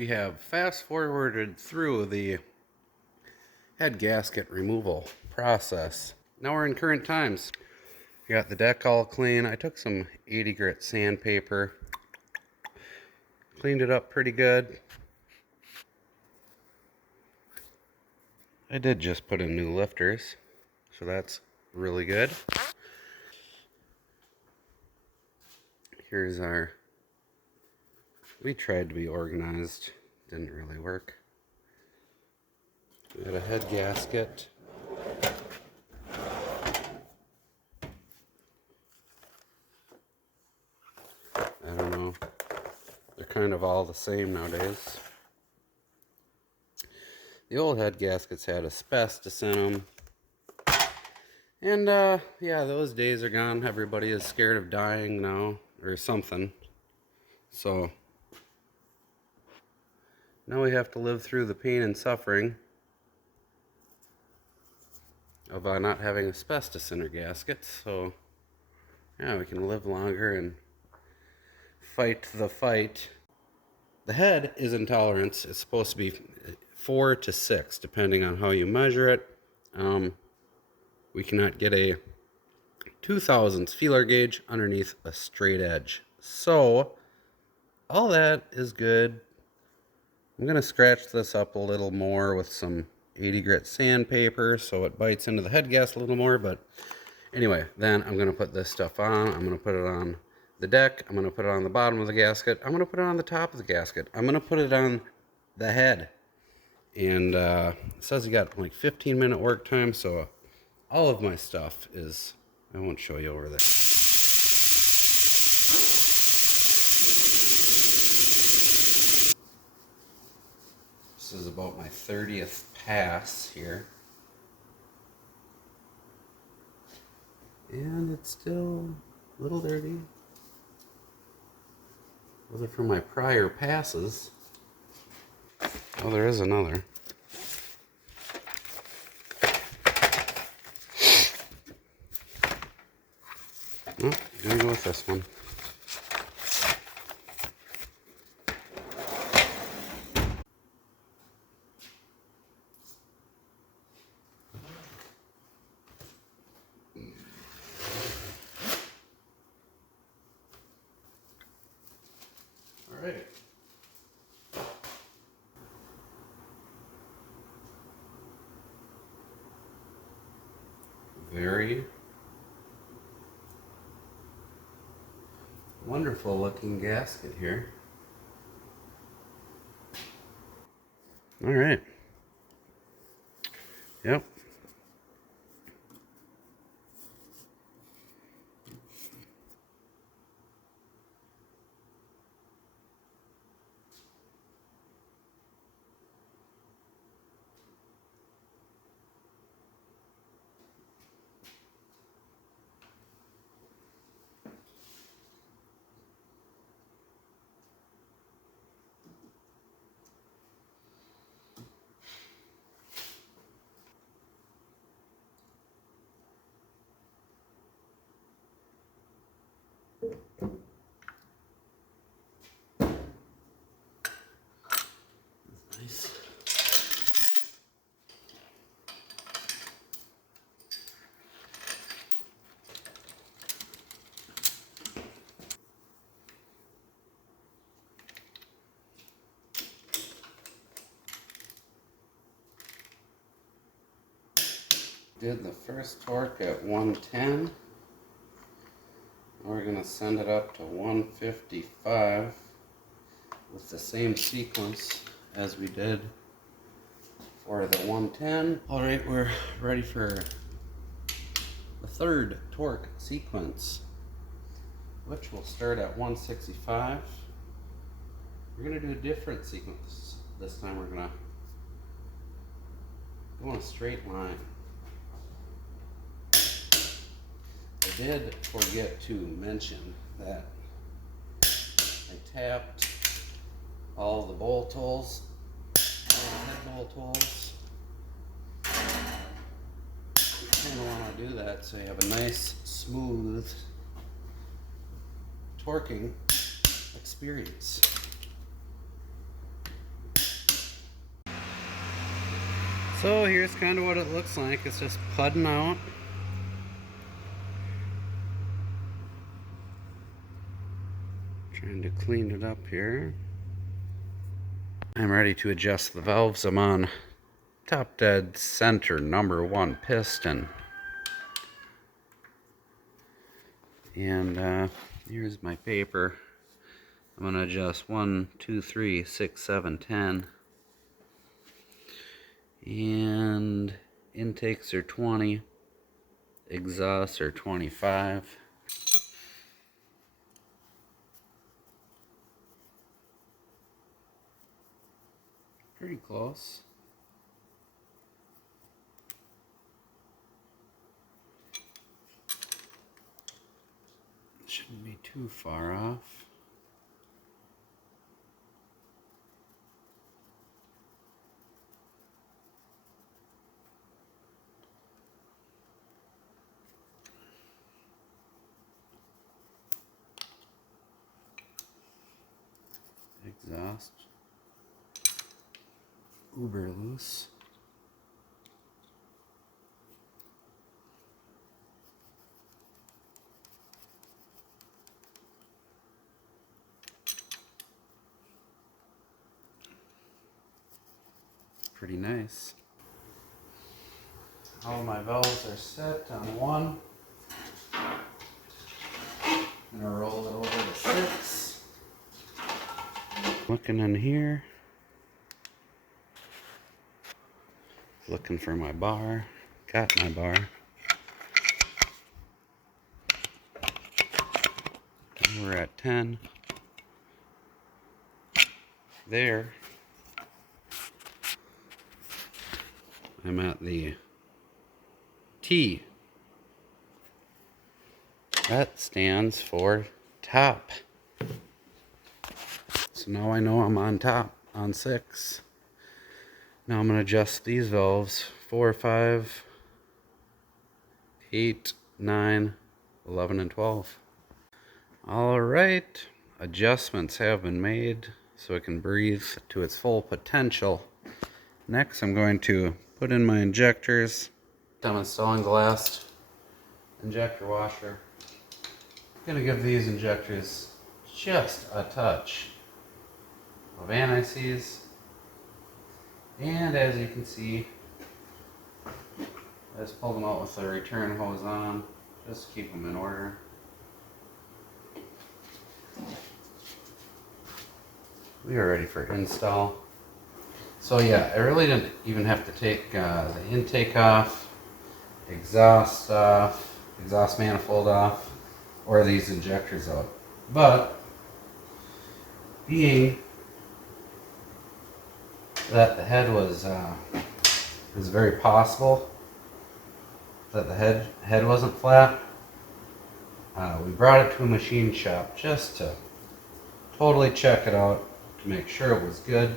we have fast forwarded through the head gasket removal process. Now we're in current times. We got the deck all clean. I took some 80 grit sandpaper, cleaned it up pretty good. I did just put in new lifters, so that's really good. Here's our, we tried to be organized, didn't really work. We got a head gasket. I don't know, they're kind of all the same nowadays. The old head gaskets had asbestos in them. And yeah, those days are gone. Everybody is scared of dying now, or something. So now we have to live through the pain and suffering of not having asbestos in our gaskets. So yeah, we can live longer and fight the fight. The head is in tolerance. It's supposed to be 4 to 6, depending on how you measure it. We cannot get a 2/1000 feeler gauge underneath a straight edge. So all that is good. I'm going to scratch this up a little more with some 80 grit sandpaper so it bites into the head gasket a little more. But anyway, then I'm going to put this stuff on. I'm going to put it on the deck. I'm going to put it on the bottom of the gasket. I'm going to put it on the top of the gasket. I'm going to put it on the head. And it says you got like 15-minute work time, so all of my stuff is, I won't show you over there. This is about my 30th pass here. And it's still a little dirty. Those are from my prior passes. Oh, there is another. Oh, I'm gonna go with this one. All right. Very wonderful looking gasket here. All right. Yep. Nice. Did the first torque at 110. We're going to send it up to 155 with the same sequence as we did for the 110. All right, we're ready for the third torque sequence, which will start at 165. We're going to do a different sequence. This time we're going to go in a straight line. I did forget to mention that I tapped all the bolt holes, all the head bolt holes. You kind of want to do that so you have a nice, smooth torquing experience. So here's kind of what it looks like. It's just pudding out. Trying to clean it up here. I'm ready to adjust the valves. I'm on top dead center #1 piston. And here's my paper. I'm going to adjust 1, 2, 3, 6, 7, 10. And intakes are 20. Exhausts are 25. Pretty close. Shouldn't be too far off. Exhaust. Uber loose. Pretty nice. All my valves are set on 1. I'm gonna roll it over to 6. Looking in here. Looking for my bar. Got my bar. We're at 10. There. I'm at the T. That stands for top. So now I know I'm on top, on 6. Now I'm going to adjust these valves. 4, 5, 8, 9, 11, and 12. Alright, adjustments have been made so it can breathe to its full potential. Next I'm going to put in my injectors. I'm installing the last injector washer. I'm going to give these injectors just a touch of anti-seize. And as you can see, I just pulled them out with the return hose on, just to keep them in order. We are ready for install. So yeah, I really didn't even have to take the intake off, exhaust manifold off, or these injectors out. But being that the head was very possible that the head wasn't flat, we brought it to a machine shop just to totally check it out to make sure it was good.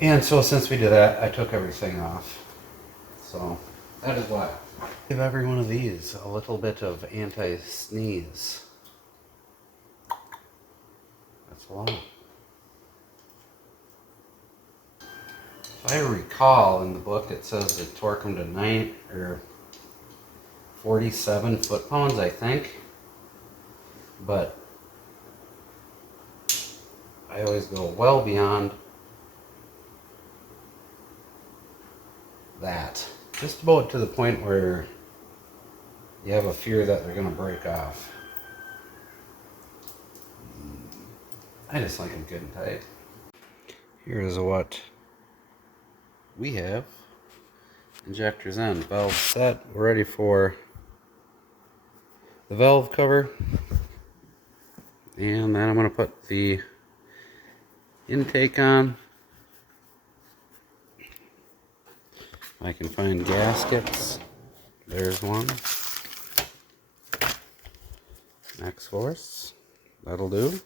And so since we did that, I took everything off. So that is why. Give every one of these a little bit of anti-sneeze. That's a lot. If I recall, in the book it says to torque them to 47 foot-pounds, I think. But I always go well beyond that. Just about to the point where you have a fear that they're going to break off. I just like them good and tight. Here's what we have. Injectors in, valve set. We're ready for the valve cover. And then I'm going to put the intake on. I can find gaskets. There's one. X-Force. That'll do.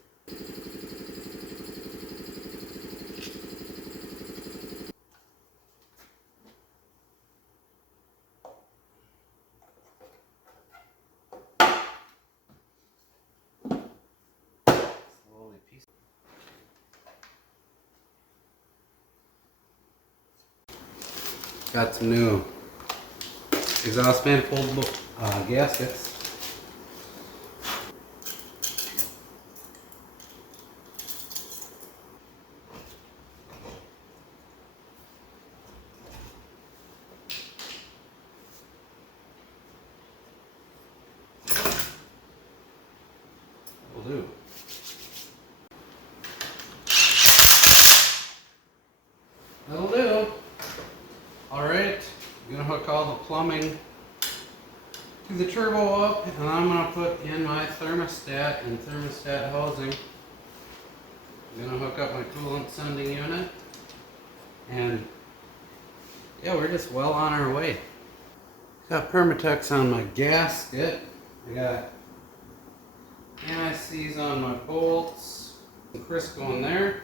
Got some new exhaust manifold gaskets. Will do. That'll do. Alright, I'm gonna hook all the plumbing to the turbo up, and I'm gonna put in my thermostat and thermostat housing. I'm gonna hook up my coolant sending unit, and yeah, we're just well on our way. Got Permatex on my gasket. I got anti-seize on my bolts. Some Crisco in there.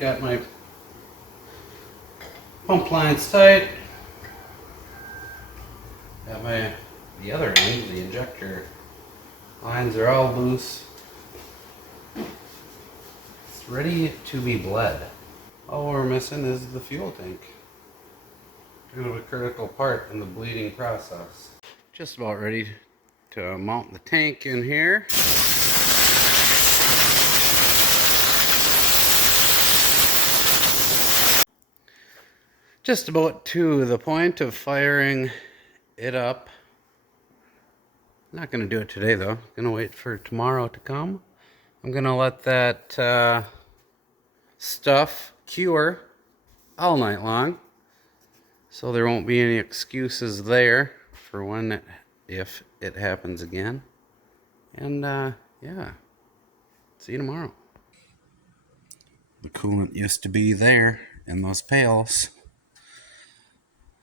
Got my pump lines tight. Got the other end, the injector lines are all loose. It's ready to be bled. All we're missing is the fuel tank. Kind of a critical part in the bleeding process. Just about ready to mount the tank in here. Just about to the point of firing it up. Not going to do it today though. Going to wait for tomorrow to come. I'm going to let that stuff cure all night long, so there won't be any excuses there for when if it happens again. And yeah, see you tomorrow. The coolant used to be there in those pails.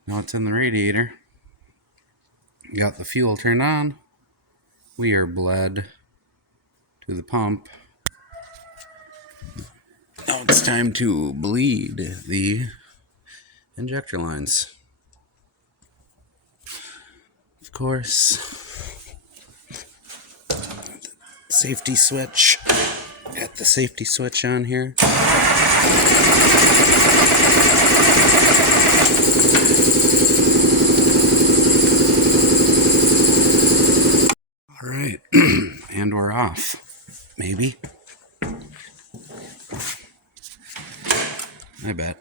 Now it's in the radiator. Got the fuel turned on. We are bled to the pump. Now it's time to bleed the injector lines. Of course, safety switch. Got the safety switch on here. All right, and we're off. Maybe. I bet.